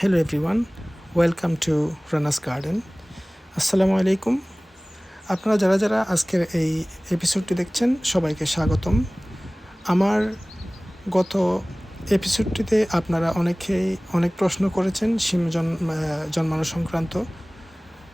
Hello everyone welcome to Rana's garden আসসালামু আলাইকুম আপনারা যারা যারা আজকের এই এপিসোডটি দেখছেন, সবাইকে স্বাগতম। আমার গত এপিসোডটিতে আপনারা অনেকেই অনেক প্রশ্ন করেছেন, সিম জন জন্মানো সংক্রান্ত।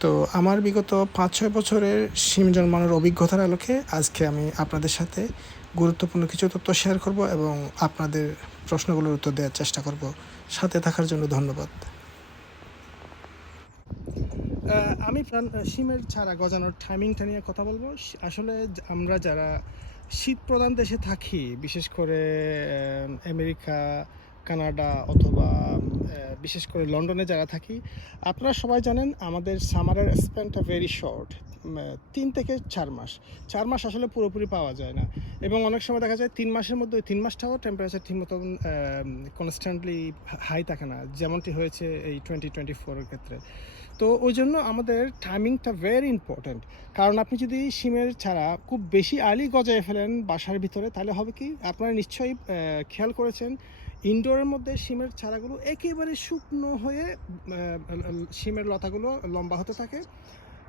তো আমার বিগত পাঁচ ছয় বছরের সিম জন্মানোর অভিজ্ঞতার আলোকে আজকে আমি আপনাদের সাথে গুরুত্বপূর্ণ কিছু তথ্য শেয়ার করব এবং আপনাদের প্রশ্নগুলোর উত্তর দেওয়ার চেষ্টা করব। সাথে থাকার জন্য ধন্যবাদ। আমি সিমের ছাড়া গজানোর টাইমিংটা নিয়ে কথা বলব। আসলে আমরা যারা শীত প্রধান দেশে থাকি, বিশেষ করে আমেরিকা, কানাডা অথবা বিশেষ করে লন্ডনে যারা থাকি, আপনারা সবাই জানেন আমাদের সামারের স্প্যানটা ভেরি শর্ট তিন থেকে চার মাস। চার মাস আসলে পুরোপুরি পাওয়া যায় না। এবং অনেক সময় দেখা যায় তিন মাসের মধ্যে, ওই তিন মাসটাও টেম্পারেচার ঠিক মতন কনস্ট্যান্টলি হাই থাকে না, যেমনটি হয়েছে এই টোয়েন্টি টোয়েন্টি ফোরের ক্ষেত্রে। তো ওই জন্য আমাদের টাইমিংটা ভেরি ইম্পর্ট্যান্ট কারণ আপনি যদি সিমের ছাড়া খুব বেশি আলি গজায় ফেলেন বাসার ভিতরে, তাহলে হবে কি? আপনারা নিশ্চয়ই খেয়াল করেছেন ইনডোরের মধ্যে সিমের চারাগুলো একেবারে শুকনো হয়ে শিমের লতাগুলো লম্বা হতে থাকে।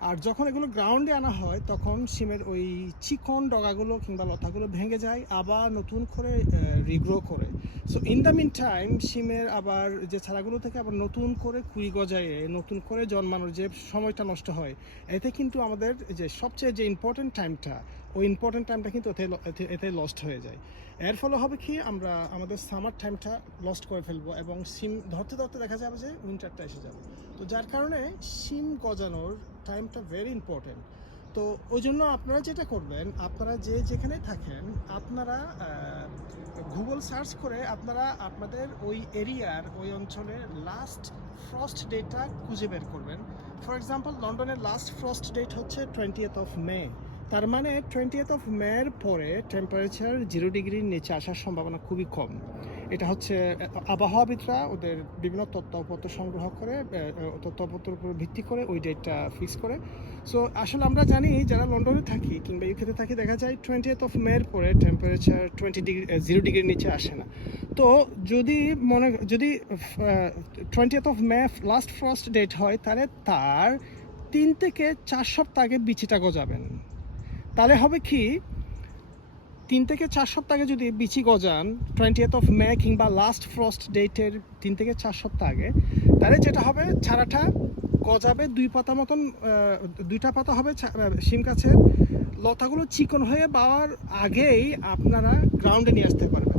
আর যখন এগুলো গ্রাউন্ডে আনা হয়, তখন সিমের ওই চিকন ডগাগুলো কিংবা লতাগুলো ভেঙে যায়, আবার নতুন করে রিগ্রো করে। So in the meantime সিমের আবার যে চারাগুলো থেকে, আবার নতুন করে কুড়ি গজায়, নতুন করে জন্মানোর যে সময়টা নষ্ট হয়, এতে কিন্তু আমাদের যে সবচেয়ে যে ইম্পর্টেন্ট টাইমটা ওই ইম্পর্টেন্ট টাইমটা কিন্তু এতে- এতে লস্ট হয়ে যায়। এর ফলে হবে কি, আমরা আমাদের সামার টাইমটা লস্ট করে ফেলব এবং সিম ধরতে ধরতে দেখা যাবে যে উইন্টারটা এসে যাবে। তো যার কারণে সিম গজানোর টাইমটা ভেরি ইম্পর্টেন্ট তো ওই জন্য আপনারা যেটা করবেন, আপনারা যে যেখানে থাকেন, আপনারা গুগল সার্চ করে আপনারা আপনাদের ওই এরিয়ার ওই অঞ্চলের লাস্ট ফ্রস্ট ডেটটা খুঁজে বের করবেন। ফর এক্সাম্পল লন্ডনের লাস্ট ফ্রস্ট ডেট হচ্ছে টোয়েন্টিয়েথ অফ মে তার মানে টোয়েন্টিয়েথ অফ মের পরে টেম্পারেচার জিরো ডিগ্রির নিচে আসার সম্ভাবনা খুবই কম। এটা হচ্ছে আবহাওয়াবিদরা ওদের বিভিন্ন তথ্যপত্র সংগ্রহ করে তথ্যপত্রের উপর ভিত্তি করে ওই ডেটটা ফিক্স করে। সো আসলে আমরা জানি যারা লন্ডনে থাকি কিংবা ইউকেতে থাকি, দেখা যায় টোয়েন্টিয়েথ অফ মের পরে টেম্পারেচার টোয়েন্টি ডিগ্রি জিরো ডিগ্রির নিচে আসে না। তো যদি মনে, যদি twentieth of May last first date হয়, তাহলে তার তিন থেকে চার সপ্তাহ আগে বিচিটা গজাবেন। তাহলে হবে কি তিন থেকে চার সপ্তাহ আগে যদি বিচি গজান টোয়েন্টিয়েথ অফ মে কিংবা লাস্ট ফ্রস্ট ডেটের তিন থেকে চার সপ্তাহ আগে, তাহলে যেটা হবে ছাড়াটা গজাবে দুই পাতা মতন দুইটা পাতা হবে সিম গাছের। লতাগুলো চিকন হয়ে পাওয়ার আগেই আপনারা গ্রাউন্ডে নিয়ে আসতে পারবেন।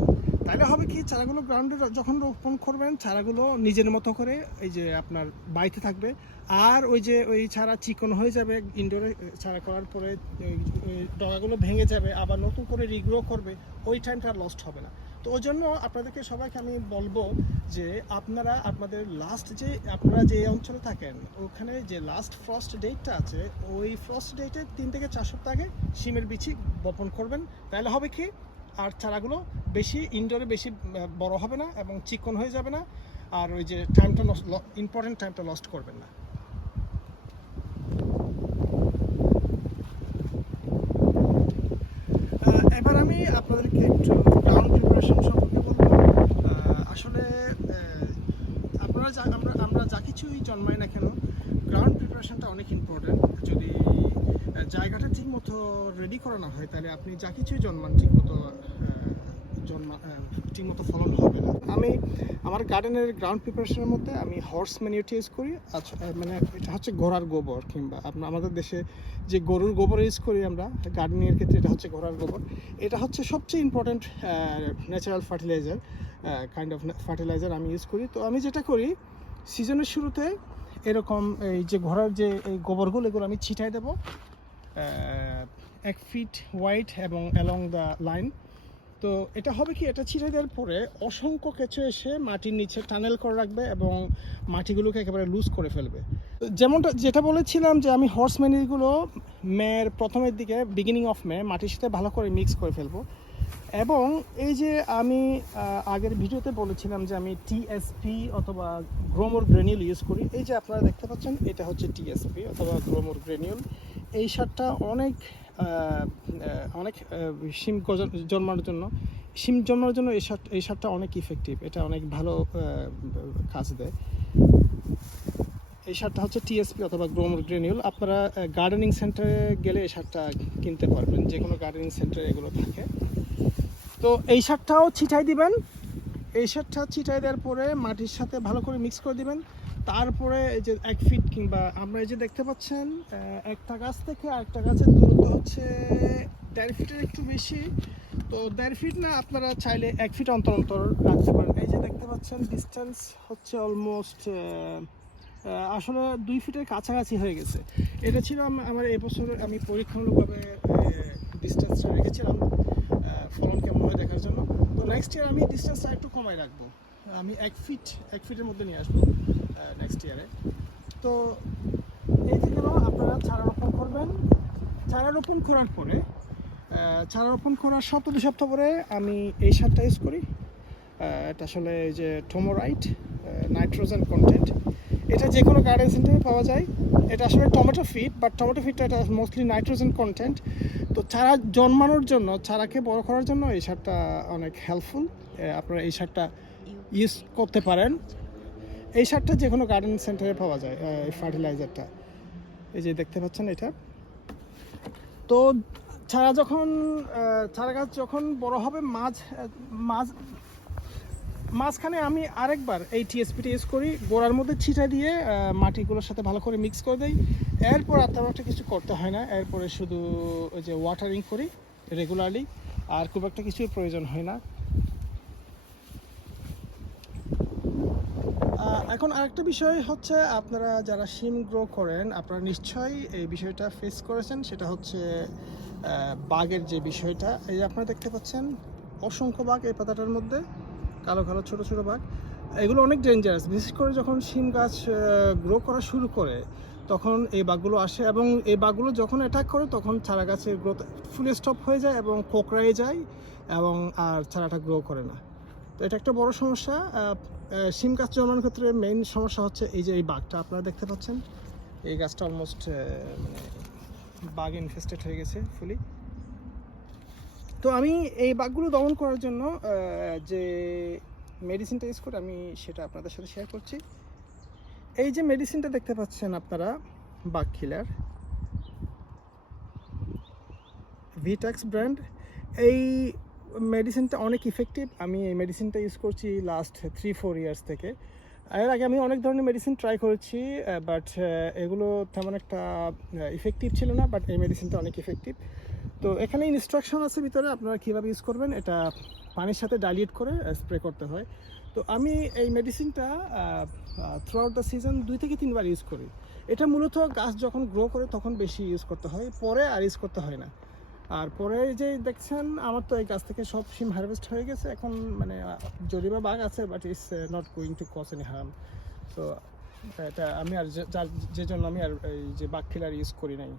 তাহলে হবে কি, চারাগুলো গ্রাউন্ডে যখন রোপণ করবেন, চারাগুলো নিজের মতো করে এই যে আপনার বাড়িতে থাকবে। আর ওই যে ওই চারা চিকন হয়ে যাবে ইনডোরে চারা করার পরে ডগাগুলো ভেঙে যাবে, আবার নতুন করে রিগ্রো করবে, ওই টাইমটা লস্ট হবে না। তো ওই জন্য আপনাদেরকে সবাইকে আমি বলব যে, আপনারা আপনাদের লাস্ট যে, আপনারা যে অঞ্চলে থাকেন, ওখানে যে লাস্ট ফ্রস্ট ডেটটা আছে, ওই ফ্রস্ট ডেটের তিন থেকে চার সপ্তাহ আগে সিমের বিচি বপন করবেন। তাহলে হবে কি আর চারাগুলো বেশি ইনডোরে বেশি বড় হবে না এবং চিকন হয়ে যাবে না। আর ওই যে টাইমটা ইম্পর্টেন্ট টাইমটা লস্ট করবেন না। এবার আমি আপনাদেরকে একটু গ্রাউন্ড প্রিপারেশন সম্পর্কে বলব। আসলে আপনারা যা, আমরা আমরা যা কিছুই জন্মাই না কেন গ্রাউন্ড প্রিপারেশনটা অনেক ইম্পর্টেন্ট যদি আহ, জায়গাটা ঠিক মতো রেডি করা না হয়, তাহলে আপনি যা কিছুই জন্মান ঠিক মতো জন্মা ঠিক মতো ফলন হবে না। আমি আমার গার্ডেনের গ্রাউন্ড প্রিপারেশনের মধ্যে আমি হর্স ম্যানিউটি ইউজ করি আচ্ছা মানে এটা হচ্ছে ঘোড়ার গোবর কিংবা আপনার আমাদের দেশে যে গরুর গোবর ইউজ করি আমরা গার্ডেনিংয়ের ক্ষেত্রে এটা হচ্ছে ঘোড়ার গোবর। এটা হচ্ছে সবচেয়ে important natural fertiliser kind of fertiliser আমি ইউজ করি। তো আমি যেটা করি সিজনের শুরুতে এরকম এই যে ঘোড়ার যে, এই গোবরগুলো, এগুলো আমি ছিটাই দেবো। এক ফিট হোয়াইট এবং অ্যালং দ্য লাইন তো এটা হবে কি, এটা ছিঁড়ে দেওয়ার পরে অসংখ্য কেঁচো এসে মাটির নিচে টানেল করে রাখবে এবং মাটিগুলোকে একেবারে লুজ করে ফেলবে। যেমনটা, যেটা বলেছিলাম যে আমি হর্স ম্যানিগুলো মেয়ের প্রথমের দিকে বিগিনিং অফ মে মাটির সাথে ভালো করে মিক্স করে ফেলব। এবং এই যে আমি আগের ভিডিওতে বলেছিলাম যে আমি টিএসপি অথবা গ্রোমোর গ্রেনিউল ইউজ করি। এই যে আপনারা দেখতে পাচ্ছেন, এটা হচ্ছে টিএসপি অথবা গ্রোমোর গ্রেনিউল এই সারটা অনেক অনেক সিম জন্মানোর জন্য। সিম জন্মানোর জন্য এই সার এই সারটা অনেক ইফেক্টিভ এটা অনেক ভালো কাজ দেয়। এই সারটা হচ্ছে টিএসপি অথবা গ্রোমোর গ্রেনিউল আপনারা গার্ডেনিং সেন্টারে গেলে এই সারটা কিনতে পারবেন যে কোনো গার্ডেনিং সেন্টারে এগুলো থাকে। তো এই সারটাও ছিটাই দিবেন। এই সারটা ছিটাই দেওয়ার পরে মাটির সাথে ভালো করে মিক্স করে দিবেন। তারপরে এই যে এক ফিট কিংবা আমরা এই যে দেখতে পাচ্ছেন একটা গাছ থেকে আরেকটা গাছের দূরত্ব হচ্ছে দেড় ফিটের একটু বেশি। তো দেড় ফিট না, আপনারা চাইলে এক ফিট অন্তর অন্তর রাখতে পারেন। এই যে দেখতে পাচ্ছেন ডিস্টেন্স হচ্ছে অলমোস্ট আসলে দুই ফিটের কাছাকাছি হয়ে গেছে। এটা ছিল আম- আমার এবছর আমি পরীক্ষামূলকভাবে ডিস্টেন্সটা রেখেছিলাম। ফলন কেমন হয় দেখার জন্য। তো নেক্সট ইয়ার আমি ডিস্টেন্সটা একটু কমাই রাখব। আমি এক ফিট এক ফিটের মধ্যে নিয়ে আসব নেক্সট ইয়ারে তো এই থেকে আপনারা চারা রোপণ করবেন। চারা রোপণ করার পরে চারা রোপণ করার সপ্তাহ দুই সপ্তাহ পরে আমি এই সারটা ইউজ করি। এটা আসলে এই যে টোমোরাইট নাইট্রোজেন কন্টেন্ট এটা যে কোনো গার্ডেন সেন্টারে পাওয়া যায়। এটা আসলে টমেটো ফিড বাট টমেটো ফিডটা এটা মোস্টলি নাইট্রোজেন কন্টেন্ট তো চারা জন্মানোর জন্য চারাকে বড় করার জন্য এই সারটা অনেক হেল্পফুল আপনারা এই সারটা ইউজ করতে পারেন। এই সারটা যে কোনো গার্ডেন সেন্টারে পাওয়া যায় এই ফার্টিলাইজারটা এই যে দেখতে পাচ্ছেন এটা। তো ছাড়া যখন চারা গাছ যখন বড় হবে মাঝ মাঝ মাঝখানে আমি আরেকবার এই টিএসপিটা ইউজ করি, গোড়ার মধ্যে ছিটা দিয়ে মাটিগুলোর সাথে ভালো করে মিক্স করে দিই। এরপর আর তেমন একটা কিছু করতে হয় না, এরপরে শুধু ওই যে ওয়াটারিং করি রেগুলারলি আর খুব একটা কিছুর প্রয়োজন হয় না। এখন আরেকটা বিষয় হচ্ছে, আপনারা যারা শিম গ্রো করেন, আপনারা নিশ্চয়ই এই বিষয়টা ফেস করেছেন, সেটা হচ্ছে বাঘের যে বিষয়টা। এই যে আপনারা দেখতে পাচ্ছেন, অসংখ্য বাঘ এই পাতাটার মধ্যে। কালো কালো, ছোট ছোট বাঘ, এগুলো অনেক ডেঞ্জারাস বিশেষ করে যখন শিম গাছ গ্রো করা শুরু করে, তখন এই বাঘগুলো আসে এবং এই বাঘগুলো যখন অ্যাটাক করে, তখন চারা গাছের গ্রোথ ফুল স্টপ হয়ে যায় এবং কোকড়ায় যায় এবং আর চারাটা গ্রো করে না। তো এটা একটা বড় সমস্যা। শিম গাছ জন্মানোর ক্ষেত্রে মেইন সমস্যা হচ্ছে এই যে এই বাঘটা, আপনারা দেখতে পাচ্ছেন? এই গাছটা অলমোস্ট মানে বাঘ ইনফেস্টেড হয়ে গেছে ফুলি তো আমি এই বাঘগুলো দমন করার জন্য যে মেডিসিনটা ইউজ করে আমি সেটা আপনাদের সাথে শেয়ার করছি। এই যে মেডিসিনটা দেখতে পাচ্ছেন আপনারা, বাঘ কিলার ভিটাক্স ব্র্যান্ড এই মেডিসিনটা অনেক ইফেক্টিভ আমি এই মেডিসিনটা ইউজ করছি লাস্ট থ্রি ফোর ইয়ার্স থেকে। এর আগে আমি অনেক ধরনের মেডিসিন ট্রাই করেছি বাট এগুলো তেমন একটা ইফেক্টিভ ছিল না বাট এই মেডিসিনটা অনেক ইফেক্টিভ তো এখানে ইনস্ট্রাকশন আছে ভিতরে, আপনারা কীভাবে ইউজ করবেন, এটা পানির সাথে ডাইলিয়েট করে স্প্রে করতে হয়। তো আমি এই মেডিসিনটা থ্রু আউট দ্য সিজন দুই থেকে তিনবার ইউজ করি। এটা মূলত গাছ যখন গ্রো করে তখন বেশি ইউজ করতে হয়, পরে আর ইউজ করতে হয় না। আর পরে যে দেখছেন, আমার তো এই গাছ থেকে সব সিম হারভেস্ট হয়ে গেছে। এখন মানে যদি বা বাঘ আছে but it's not going to cause any harm তো এটা আমি আর যার, যে জন্য আমি আর এই যে বাঘ কিলার ইউজ করি নাই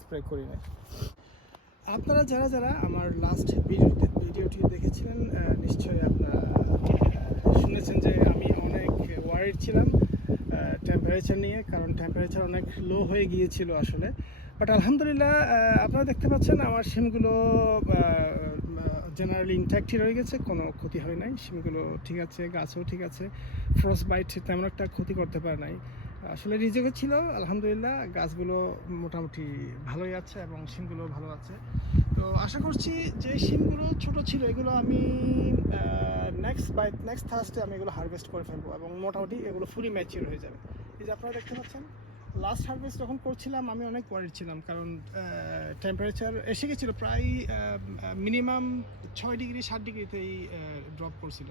স্প্রে করি নাই। আপনারা যারা যারা আমার লাস্ট ভিডিওতে ভিডিওটি দেখেছিলেন নিশ্চয়ই আপনারা শুনেছেন যে আমি অনেক ওয়ারিড ছিলাম টেম্পারেচার নিয়ে, কারণ টেম্পারেচার অনেক লো হয়ে গিয়েছিল আসলে। বাট আলহামদুলিল্লাহ আপনারা দেখতে পাচ্ছেন আমার সিমগুলো জেনারেলি ইনট্যাক্টই রয়ে গেছে, কোনো ক্ষতি হয় নাই। সিমগুলো ঠিক আছে, গাছও ঠিক আছে। ফ্রস্ট বাইট তেমন একটা ক্ষতি করতে পারে নাই। আসলে রিজেক্ট ছিল, আলহামদুলিল্লাহ, গাছগুলো মোটামুটি ভালোই আছে এবং সিমগুলো ভালো আছে। তো আশা করছি যে সিমগুলো ছোট ছিল, এগুলো আমি নেক্সট বাই নেক্সট থার্সডে আমি এগুলো হারভেস্ট করে ফেলব এবং মোটামুটি এগুলো ফুলি ম্যাচিউর হয়ে যাবে। এই যে আপনারা দেখতে পাচ্ছেন লাস্ট হারভেস্ট যখন করছিলাম, আমি অনেক ওয়ারিড ছিলাম কারণ টেম্পারেচার এসে গেছিল প্রায় মিনিমাম ছয় ডিগ্রি সাত ডিগ্রিতেই ড্রপ করছিল।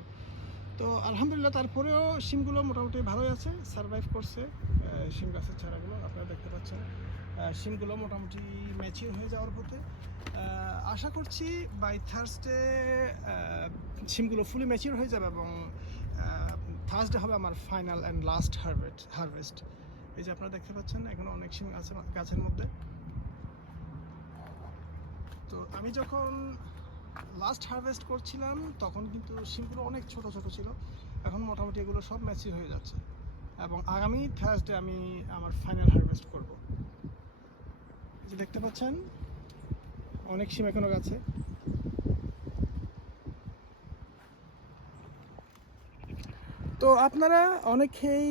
তো আলহামদুলিল্লাহ তারপরেও সিমগুলো মোটামুটি ভালোই আছে সারভাইভ করছে সিম গাছের চারাগুলো আপনারা দেখতে পাচ্ছেন। সিমগুলো মোটামুটি ম্যাচিউর হয়ে যাওয়ার পথে আশা করছি বাই থার্সডে সিমগুলো ফুলি ম্যাচিউর হয়ে যাবে এবং থার্সডে হবে আমার final and last harvest harvest এই যে আপনারা দেখতে পাচ্ছেন, এখনও অনেক সিম আছে গাছের মধ্যে। তো আমি যখন লাস্ট হারভেস্ট করছিলাম, তখন কিন্তু সিমগুলো অনেক ছোট ছোট ছিল। এখন মোটামুটি এগুলো সব ম্যাচি হয়ে যাচ্ছে। এবং আগামী থার্সডে আমি আমার ফাইনাল হারভেস্ট করব। এই যে দেখতে পাচ্ছেন, অনেক সিম এখনও গাছে। তো আপনারা অনেকেই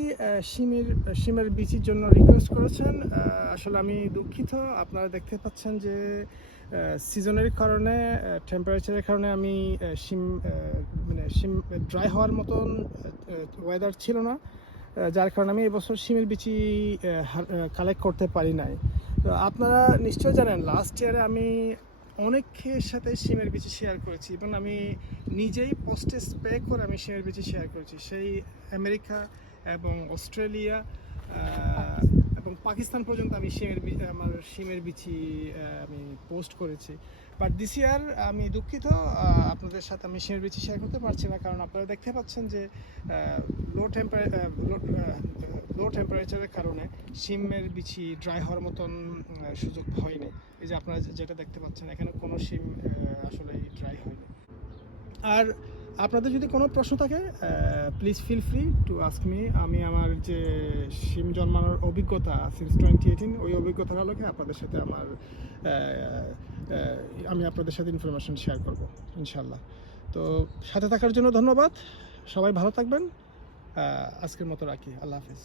সিমের সিমের বীজের জন্য রিকোয়েস্ট করেছেন। আসলে আমি দুঃখিত। আপনারা দেখতে পাচ্ছেন যে সিজনের কারণে টেম্পারেচারের কারণে আমি সিম মানে সিম ড্রাই হওয়ার মতন ওয়েদার ছিল না। যার কারণে আমি এবছর সিমের বিচি কালেক্ট করতে পারি নাই। তো আপনারা নিশ্চয়ই জানেন লাস্ট ইয়ারে আমি অনেকের সাথে সিমের বিচি শেয়ার করেছি। এবং আমি নিজেই পোস্টে স্প্রে করে আমি সিমের বিচি শেয়ার করেছি। সেই আমেরিকা এবং অস্ট্রেলিয়া এবং পাকিস্তান পর্যন্ত আমি সিমের আমার সিমের বিচি আমি পোস্ট করেছি। বাট দিস ইয়ার আমি দুঃখিত আপনাদের সাথে আমি সিমের বিচি শেয়ার করতে পারছি না। কারণ আপনারা দেখতে পাচ্ছেন যে লো টেম্পারে লো টেম্পারেচারের কারণে সিমের বিচি ড্রাই হওয়ার মতন সুযোগ হয়নি। এই যে আপনারা যেটা দেখতে পাচ্ছেন, এখানে কোনো সিম আসলে ড্রাই হয়নি। আর আপনাদের যদি কোনো প্রশ্ন থাকে please feel free to ask me আমি আমার যে সিম জন্মানোর অভিজ্ঞতা সিন্স টোয়েন্টি এইটিন ওই অভিজ্ঞতার আলোকে আপনাদের সাথে আমার আমি আপনাদের সাথে ইনফরমেশন শেয়ার করব ইনশাল্লাহ তো সাথে থাকার জন্য ধন্যবাদ। সবাই ভালো থাকবেন। আজকের মতো রাখি। আল্লাহ হাফিজ।